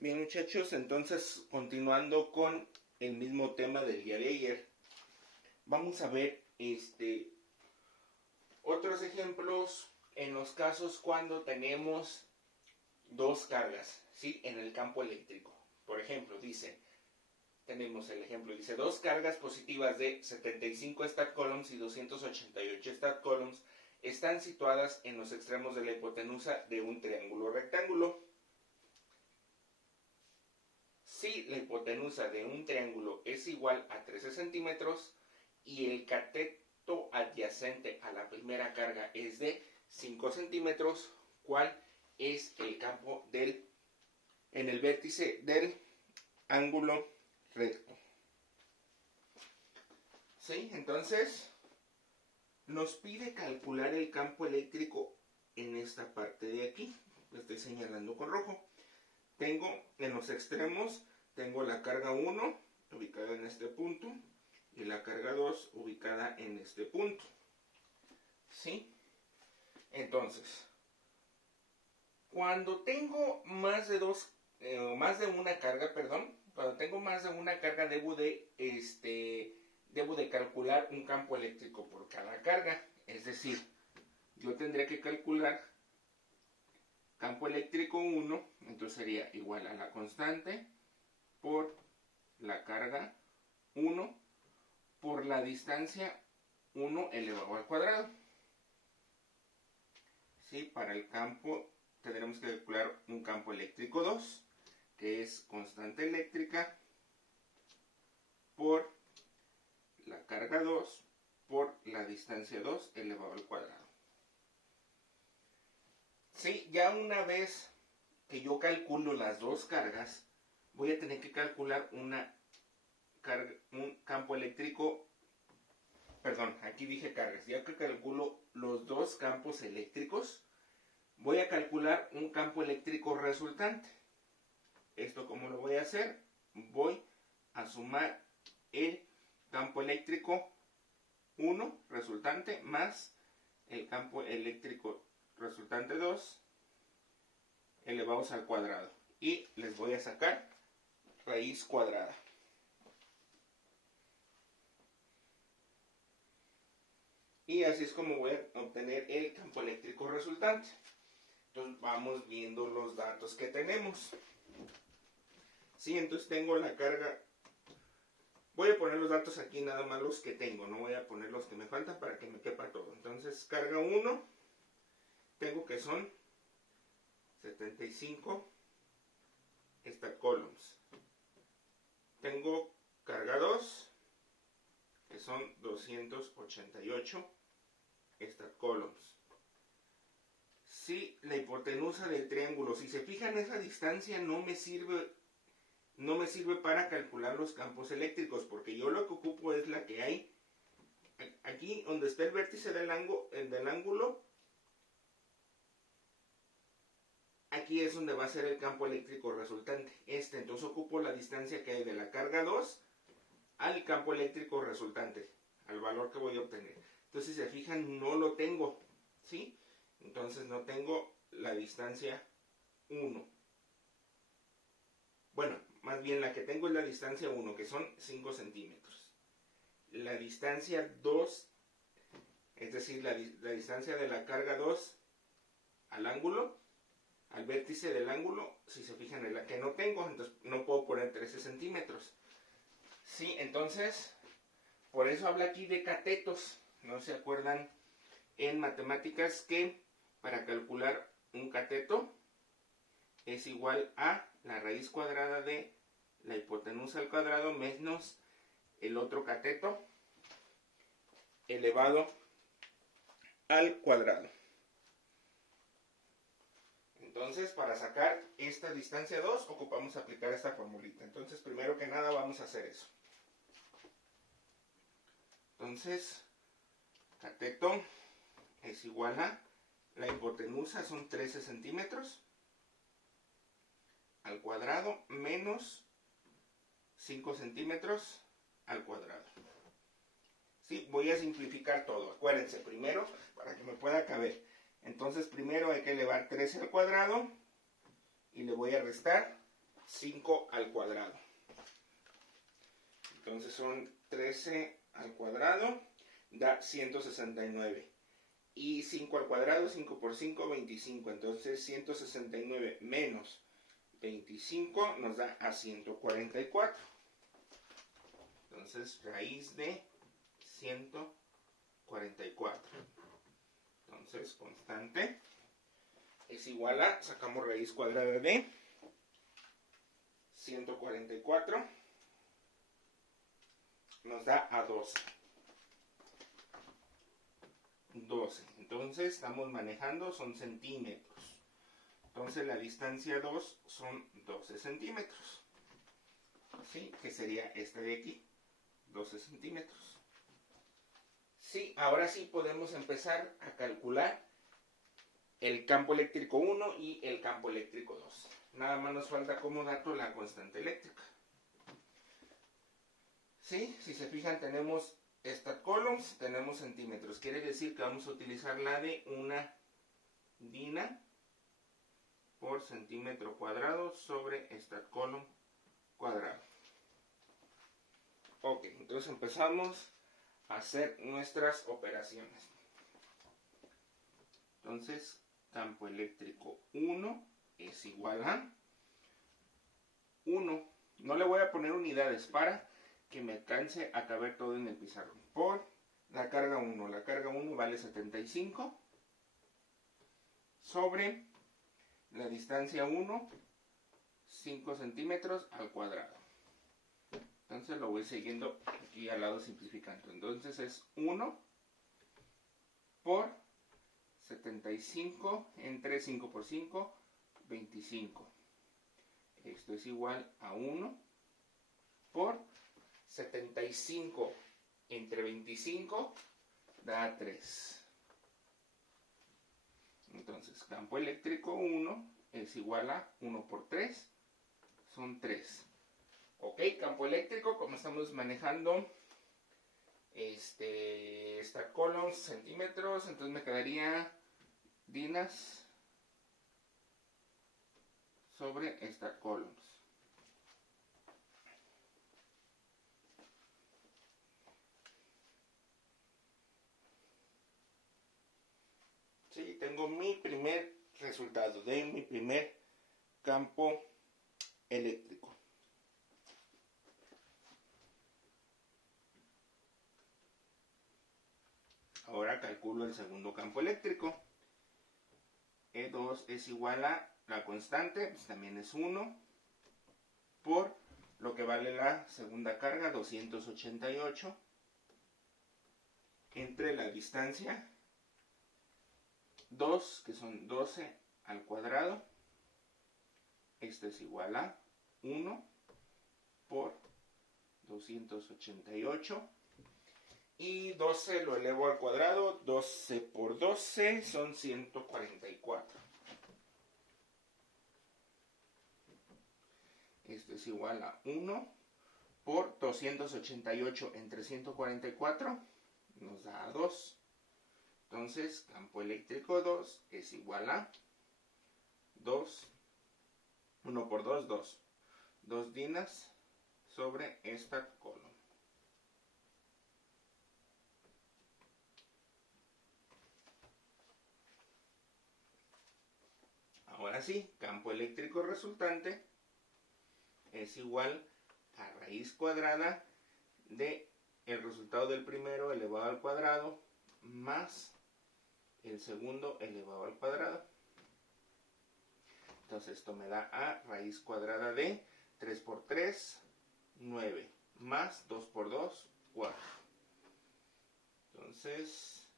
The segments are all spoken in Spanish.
Bien, muchachos, entonces continuando con el mismo tema del día de ayer, vamos a ver otros ejemplos en los casos cuando tenemos dos cargas, ¿sí? En el campo eléctrico. Por ejemplo, tenemos el ejemplo, dice dos cargas positivas de 75 stat coulombs y 288 stat coulombs están situadas en los extremos de la hipotenusa de un triángulo rectángulo. Si la hipotenusa de un triángulo es igual a 13 centímetros y el cateto adyacente a la primera carga es de 5 centímetros, ¿cuál es el campo en el vértice del ángulo recto? ¿Sí? Entonces, nos pide calcular el campo eléctrico en esta parte de aquí. Lo estoy señalando con rojo. Tengo en los extremos, tengo la carga 1 ubicada en este punto y la carga 2 ubicada en este punto. ¿Sí? Entonces, cuando tengo más de una carga, cuando tengo más de una carga debo de calcular un campo eléctrico por cada carga. Es decir, yo tendría que calcular campo eléctrico 1, entonces sería igual a la constante por la carga 1 por la distancia 1 elevado al cuadrado. ¿Sí? Para el campo tendremos que calcular un campo eléctrico 2, que es constante eléctrica por la carga 2 por la distancia 2 elevado al cuadrado. Sí, ya una vez que yo calculo las dos cargas, voy a tener que calcular un campo eléctrico, aquí dije cargas, ya que calculo los dos campos eléctricos, voy a calcular un campo eléctrico resultante. ¿Esto cómo lo voy a hacer? Voy a sumar el campo eléctrico 1 resultante más el campo eléctrico resultante 2 elevados al cuadrado. Y les voy a sacar raíz cuadrada. Y así es como voy a obtener el campo eléctrico resultante. Entonces vamos viendo los datos que tenemos. Sí, entonces tengo la carga. Voy a poner los datos aquí, nada más los que tengo. No voy a poner los que me faltan para que me quepa todo. Entonces carga 1, tengo que son 75 stat coulombs. Tengo carga 2, que son 288 stat coulombs. Si la hipotenusa del triángulo, si se fijan, esa distancia no me sirve para calcular los campos eléctricos, porque yo lo que ocupo es la que hay aquí donde está el vértice del ángulo. Aquí es donde va a ser el campo eléctrico resultante. Entonces ocupo la distancia que hay de la carga 2 al campo eléctrico resultante, al valor que voy a obtener. Entonces, si se fijan, no lo tengo, ¿sí? Entonces no tengo la distancia 1. Bueno, más bien la que tengo es la distancia 1, que son 5 centímetros. La distancia 2, es decir, la distancia de la carga 2 al ángulo, al vértice del ángulo, si se fijan, es la que no tengo, entonces no puedo poner 13 centímetros. Sí, entonces, por eso habla aquí de catetos. ¿No se acuerdan en matemáticas que para calcular un cateto es igual a la raíz cuadrada de la hipotenusa al cuadrado menos el otro cateto elevado al cuadrado? Entonces, para sacar esta distancia 2, ocupamos aplicar esta formulita. Entonces, primero que nada, vamos a hacer eso. Entonces, cateto es igual a la hipotenusa, son 13 centímetros, al cuadrado, menos 5 centímetros al cuadrado. Sí, voy a simplificar todo. Acuérdense, primero, para que me pueda caber. Entonces, primero hay que elevar 13 al cuadrado y le voy a restar 5 al cuadrado. Entonces son 13 al cuadrado, da 169. Y 5 al cuadrado, 5 por 5, 25. Entonces 169 menos 25 nos da a 144. Entonces raíz de 144. Entonces constante es igual a, sacamos raíz cuadrada de 144, nos da a 12. 12. Entonces estamos manejando, son centímetros. Entonces la distancia 2 son 12 centímetros. ¿Sí? Que sería esta de aquí, 12 centímetros. Sí, ahora sí podemos empezar a calcular el campo eléctrico 1 y el campo eléctrico 2. Nada más nos falta como dato la constante eléctrica. ¿Sí? Si se fijan, tenemos stat coulombs, tenemos centímetros. Quiere decir que vamos a utilizar la de una dina por centímetro cuadrado sobre stat coulomb cuadrado. Ok, entonces empezamos a hacer nuestras operaciones. Entonces, campo eléctrico 1 es igual a 1. No le voy a poner unidades para que me alcance a caber todo en el pizarrón. Por la carga 1. La carga 1 vale 75 sobre la distancia 1, 5 centímetros al cuadrado. Entonces lo voy siguiendo aquí al lado simplificando. Entonces es 1 por 75 entre 5 por 5, 25. Esto es igual a 1 por 75 entre 25 da 3. Entonces campo eléctrico 1 es igual a 1 por 3, son 3. Ok, campo eléctrico, como estamos manejando stat coulombs, centímetros, entonces me quedaría dinas sobre stat coulombs. Sí, tengo mi primer resultado de mi primer campo eléctrico. Ahora calculo el segundo campo eléctrico. E2 es igual a la constante, pues también es 1, por lo que vale la segunda carga, 288, entre la distancia 2, que son 12 al cuadrado. Esto es igual a 1 por 288. Y 12 lo elevo al cuadrado, 12 por 12 son 144. Esto es igual a 1 por 288 entre 144, nos da 2. Entonces, campo eléctrico 2 es igual a 2, 1 por 2, 2. 2 dinas sobre stat coulomb. Ahora sí, campo eléctrico resultante es igual a raíz cuadrada de el resultado del primero elevado al cuadrado más el segundo elevado al cuadrado. Entonces esto me da a raíz cuadrada de 3 por 3, 9, más 2 por 2, 4. Entonces,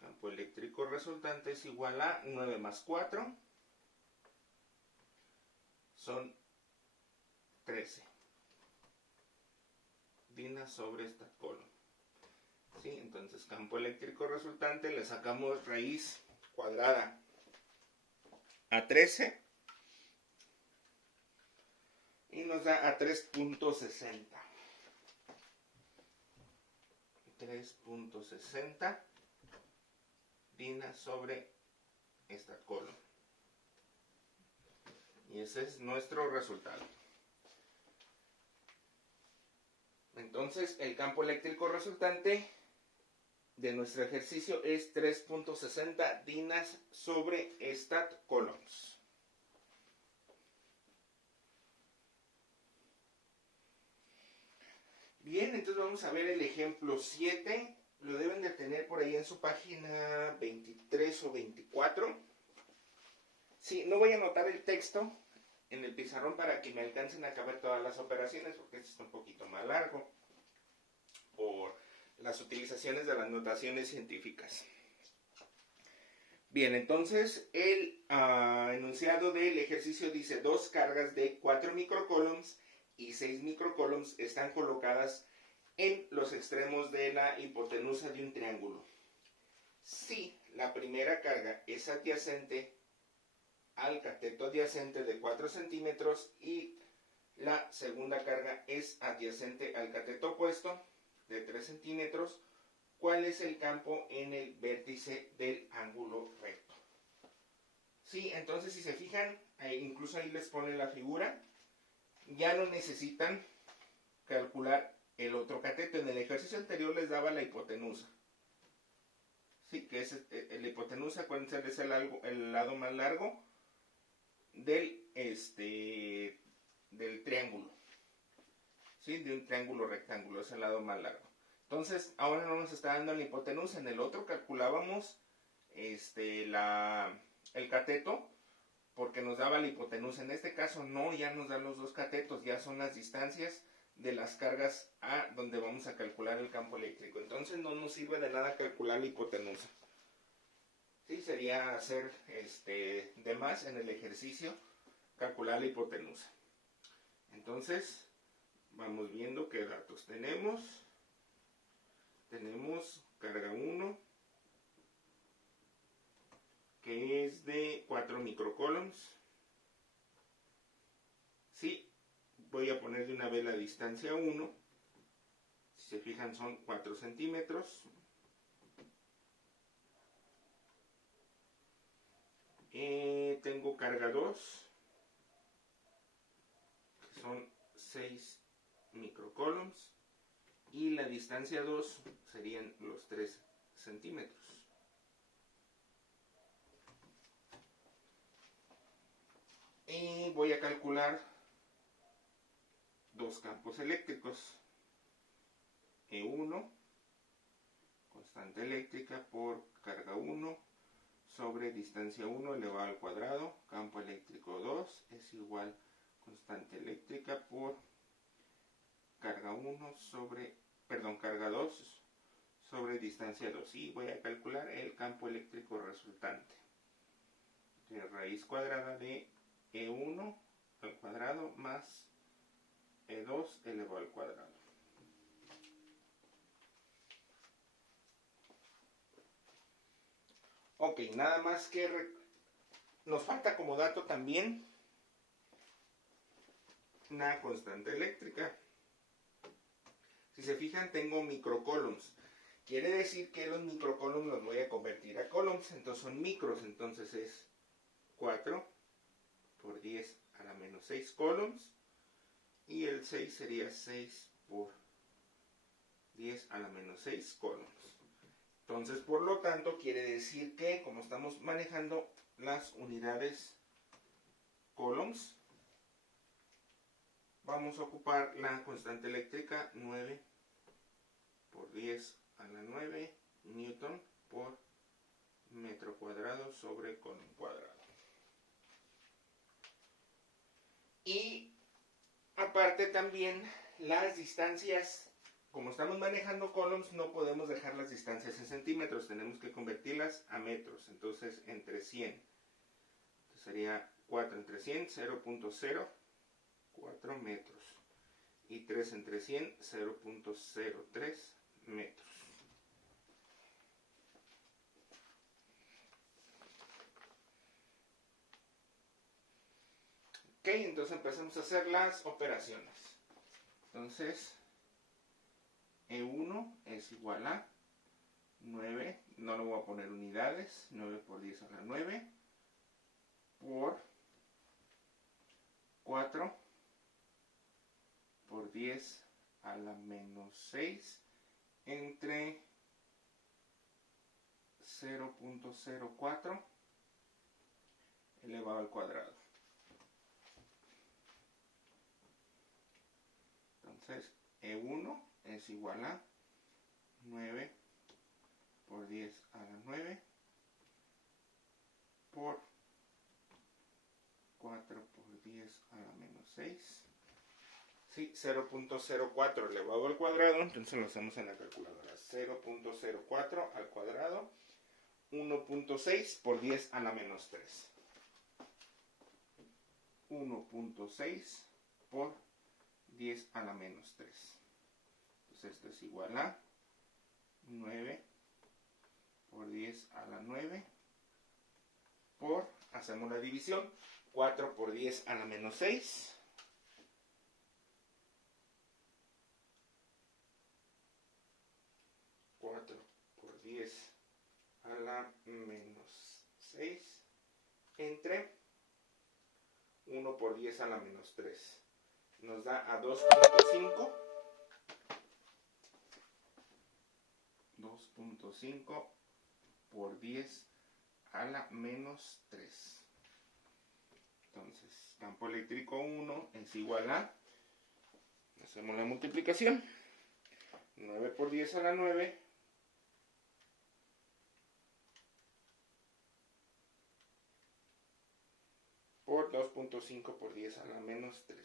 campo eléctrico resultante es igual a 9 más 4, son 13. Dinas sobre stat coulomb. ¿Sí? Entonces, campo eléctrico resultante le sacamos raíz cuadrada a 13 y nos da a 3.60. 3.60 dinas sobre stat coulomb. Y ese es nuestro resultado. Entonces, el campo eléctrico resultante de nuestro ejercicio es 3.60 dinas sobre stat coulombs. Bien, entonces vamos a ver el ejemplo 7. Lo deben de tener por ahí en su página 23 o 24. Sí, no voy a anotar el texto en el pizarrón para que me alcancen a acabar todas las operaciones, porque este está un poquito más largo por las utilizaciones de las notaciones científicas. Bien, entonces el enunciado del ejercicio dice: dos cargas de 4 microcoulombs y 6 microcoulombs están colocadas en los extremos de la hipotenusa de un triángulo. Si la primera carga es adyacente al cateto adyacente de 4 centímetros y la segunda carga es adyacente al cateto opuesto de 3 centímetros, ¿cuál es el campo en el vértice del ángulo recto? Sí, entonces si se fijan, incluso ahí les pone la figura, ya no necesitan calcular el otro cateto. En el ejercicio anterior les daba la hipotenusa. Sí, que es la hipotenusa, acuérdense, es el lado más largo del triángulo. ¿Sí? De un triángulo rectángulo, es el lado más largo. Entonces, ahora no nos está dando la hipotenusa. En el otro calculábamos el cateto porque nos daba la hipotenusa. En este caso no, ya nos dan los dos catetos, ya son las distancias de las cargas a donde vamos a calcular el campo eléctrico. Entonces no nos sirve de nada calcular la hipotenusa. Sí, sería hacer de más en el ejercicio calcular la hipotenusa. Entonces, vamos viendo qué datos tenemos. Tenemos carga 1, que es de 4 microcoulombs. Sí, voy a poner de una vez la distancia 1. Si se fijan, son 4 centímetros. Tengo carga 2, que son 6 microcoulombs. Y la distancia 2 serían los 3 centímetros. Y voy a calcular dos campos eléctricos. E1, constante eléctrica por carga 1 sobre distancia 1 elevado al cuadrado. Campo eléctrico 2 es igual constante eléctrica por carga 1 sobre, carga 2 sobre distancia 2. Y voy a calcular el campo eléctrico resultante. De raíz cuadrada de E1 al cuadrado más E2 elevado al cuadrado. Ok, nada más que nos falta como dato también una constante eléctrica. Si se fijan, tengo microcoulombs. Quiere decir que los microcoulombs los voy a convertir a coulombs, entonces son micros, entonces es 4 por 10 a la menos 6 coulombs, y el 6 sería 6 por 10 a la menos 6 coulombs. Entonces, por lo tanto, quiere decir que, como estamos manejando las unidades coulombs, vamos a ocupar la constante eléctrica 9 por 10 a la 9 newton por metro cuadrado sobre coulomb cuadrado. Y aparte también las distancias, como estamos manejando coulombs, no podemos dejar las distancias en centímetros, tenemos que convertirlas a metros. Entonces, entre 100, entonces sería 4 entre 100, 0.04 metros. Y 3 entre 100, 0.03 metros. Ok, entonces empezamos a hacer las operaciones. Entonces, E1 es igual a 9, no lo voy a poner unidades, 9 por 10 a la 9, por 4 por 10 a la menos 6 entre 0.04 elevado al cuadrado. Entonces, E1 es igual a 9 por 10 a la 9 por 4 por 10 a la menos 6. Sí, 0.04 elevado al cuadrado, entonces lo hacemos en la calculadora. 0.04 al cuadrado, 1.6 por 10 a la menos 3. 1.6 por 10 a la menos 3. Entonces esto es igual a 9 por 10 a la 9 por, hacemos la división, 4 por 10 a la menos 6. 4 por 10 a la menos 6 entre 1 por 10 a la menos 3. Nos da a 2.5. 2.5 por 10 a la menos 3. Entonces, campo eléctrico 1 es igual a, hacemos la multiplicación, 9 por 10 a la 9 por 2.5 por 10 a la menos 3.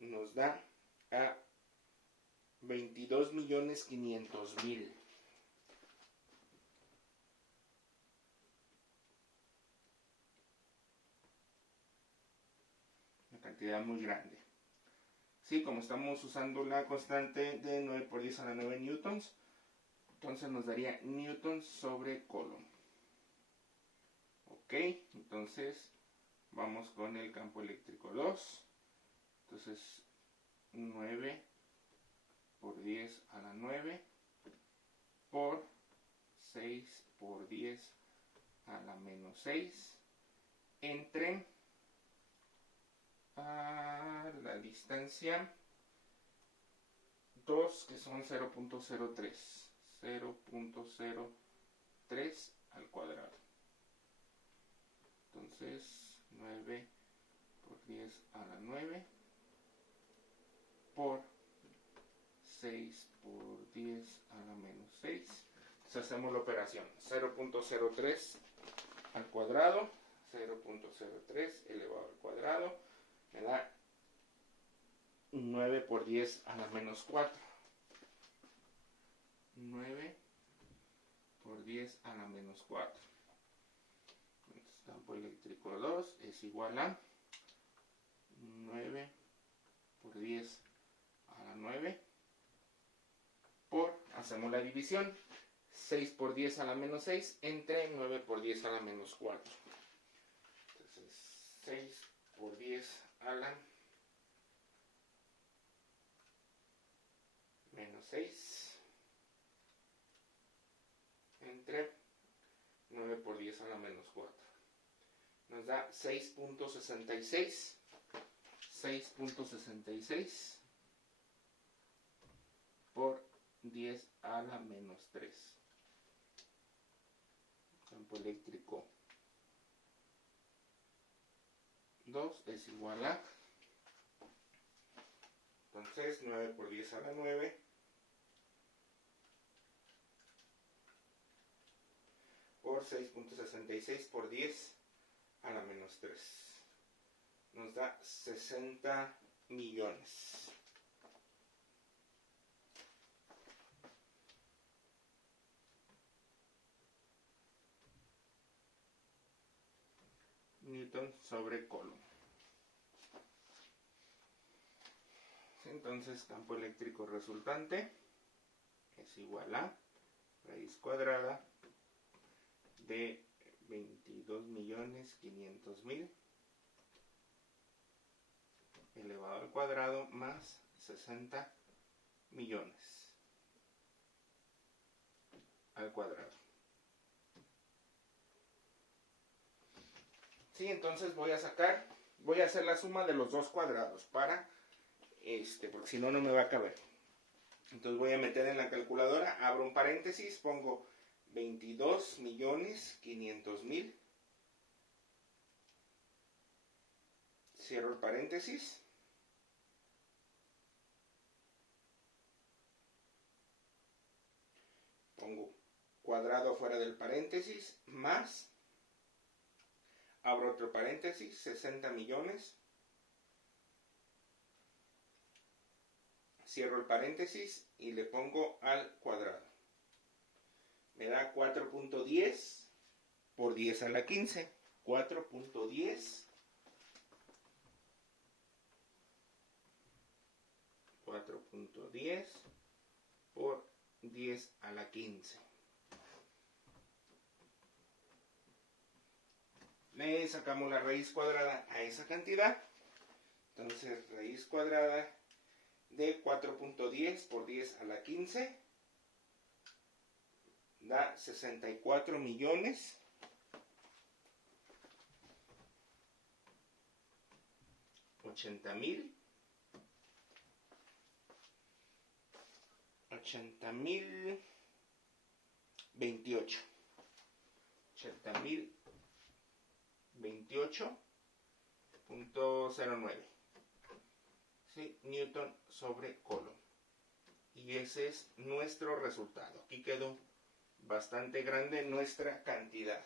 Nos da a 22.500.000. Una cantidad muy grande. Sí, como estamos usando la constante de 9 por 10 a la 9 newtons, entonces nos daría newtons sobre coulomb. Ok, entonces vamos con el campo eléctrico 2. Entonces 9 por 10 a la 9 por 6 por 10 a la menos 6 entre la distancia 2, que son 0.03. 0.03 al cuadrado. Entonces 9 por 10 a la 9 por 6 por 10 a la menos 6. Entonces hacemos la operación. 0.03 al cuadrado. 0.03 elevado al cuadrado. Me da 9 por 10 a la menos 4. 9 por 10 a la menos 4. Entonces, campo eléctrico 2 es igual a 9 por 10 a la 9 por, hacemos la división, 6 por 10 a la menos 6 entre 9 por 10 a la menos 4. Entonces 6 por 10 a la menos 6 entre 9 por 10 a la menos 4. Nos da 6.66. 6.66 por 10 a la menos 3. Campo eléctrico 2 es igual a, entonces 9 por 10 a la 9 por 6.66 por 10 a la menos 3. Nos da 60 millones. Newton sobre coulomb. Entonces, campo eléctrico resultante es igual a raíz cuadrada de 22.500.000 elevado al cuadrado más 60 millones al cuadrado. Sí, entonces voy a hacer la suma de los dos cuadrados para, porque si no, no me va a caber. Entonces voy a meter en la calculadora, abro un paréntesis, pongo 22.500.000, cierro el paréntesis, pongo cuadrado fuera del paréntesis, más, abro otro paréntesis, 60 millones, cierro el paréntesis y le pongo al cuadrado. Me da 4.10 por 10 a la 15. 4.10 por 10 a la 15. Le sacamos la raíz cuadrada a esa cantidad. Entonces, raíz cuadrada de 4.10 por 10 a la 15 da 64 millones 80.000 28 28.09, ¿sí? Newton sobre Coulomb. Y ese es nuestro resultado. Aquí quedó bastante grande nuestra cantidad.